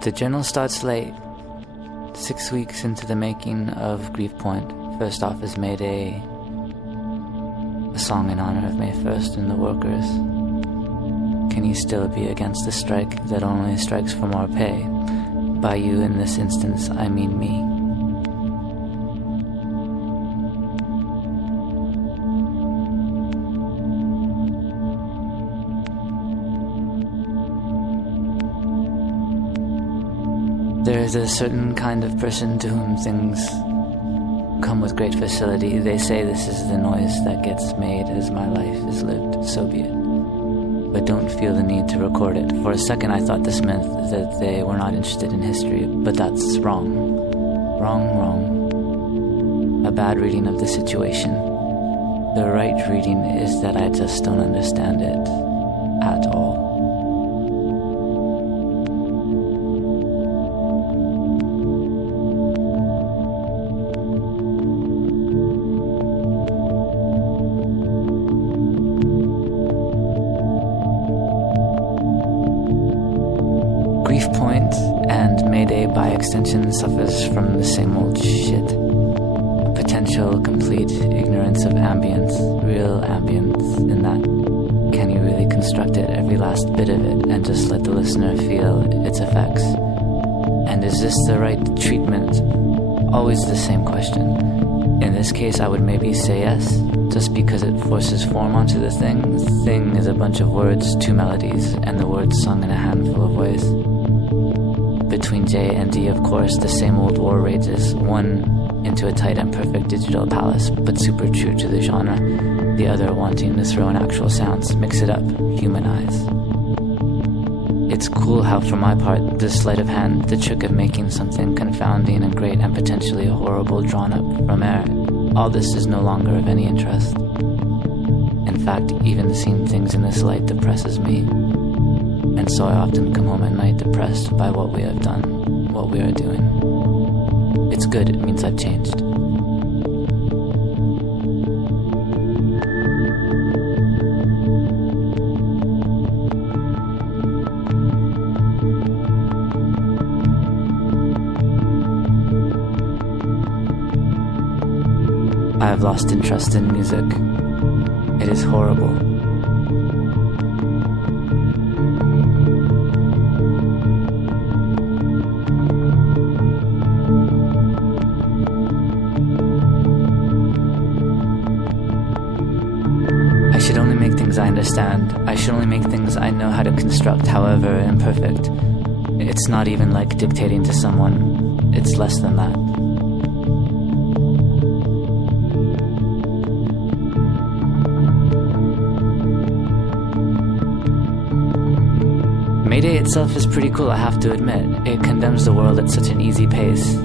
The journal starts late, 6 weeks into the making of Grief Point. First off is Mayday, a song in honor of May 1st and the workers. Can you still be against a strike that only strikes for more pay? By you in this instance, I mean me. There is a certain kind of person to whom things come with great facility. They say this is the noise that gets made as my life is lived, so be it. But don't feel the need to record it. For a second I thought this meant that they were not interested in history, but that's wrong. Wrong. A bad reading of the situation. The right reading is that I just don't understand it at all. Grief Point and Mayday by extension suffers from the same old shit. A potential complete ignorance of ambience, real ambience in that. Can you really construct it, every last bit of it, and just let the listener feel its effects? And is this the right treatment? Always the same question. In this case, I would maybe say yes, just because it forces form onto the thing. Thing is a bunch of words, 2 melodies, and the words sung in a handful of ways. Between J and D, of course, the same old war rages, one into a tight and perfect digital palace, but super true to the genre, the other wanting to throw in actual sounds, mix it up, humanize. It's cool how, for my part, the sleight of hand, the trick of making something confounding and great and potentially horrible drawn up from air, all this is no longer of any interest. In fact, even seeing things in this light depresses me. And so I often come home at night depressed by what we have done, what we are doing. It's good, it means I've changed. I have lost interest in music. It is horrible. I should only make things I understand. I should only make things I know how to construct, however imperfect. It's not even like dictating to someone. It's less than that. Mayday itself is pretty cool, I have to admit. It condemns the world at such an easy pace.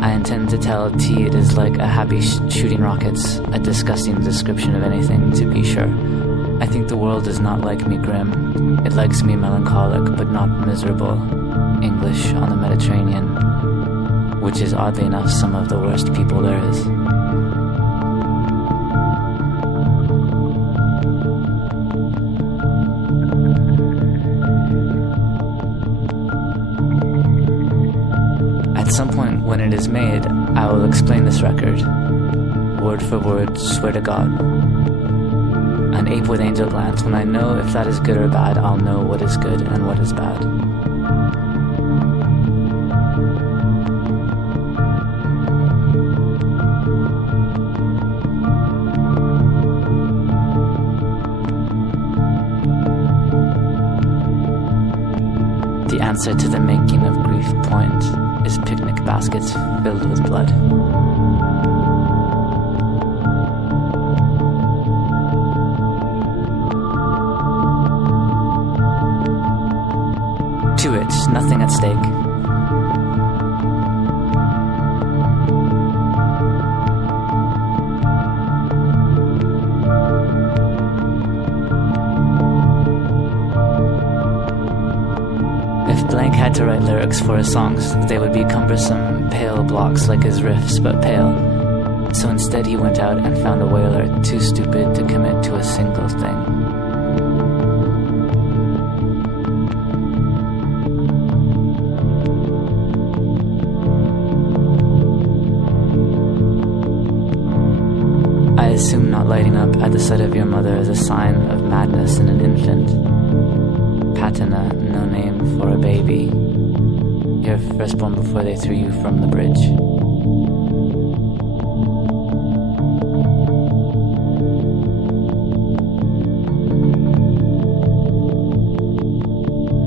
I intend to tell T it is like a happy shooting rockets, a disgusting description of anything, to be sure. I think the world does not like me grim. It likes me melancholic, but not miserable. English on the Mediterranean, which is oddly enough some of the worst people there is. At some point when it is made, I will explain this record, word for word, swear to God. An ape with angel glands. When I know if that is good or bad, I'll know what is good and what is bad. The answer to the making of Grief Point is picnic baskets filled with blood. To it, nothing at stake. If Blank had to write lyrics for his songs, they would be cumbersome, pale blocks like his riffs, but pale. So instead he went out and found a whaler too stupid to commit to a single thing. lighting up at the sight of your mother is a sign of madness in an infant. Patina, no name for a baby. Your firstborn before they threw you from the bridge.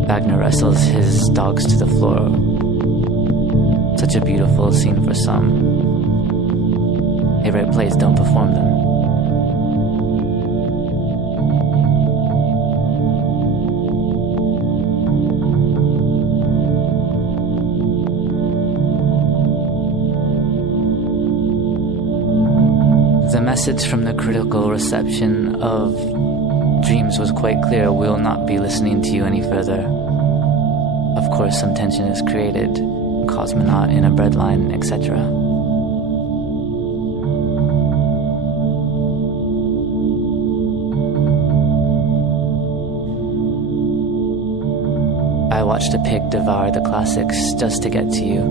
Wagner wrestles his dogs to the floor. Such a beautiful scene for some. They write plays, don't perform them. The message from the critical reception of Dreams was quite clear. We'll not be listening to you any further. Of course, some tension is created. Cosmonaut in a breadline, etc. I watched a pig devour the classics just to get to you.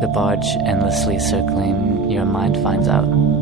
The barge endlessly circling, your mind finds out.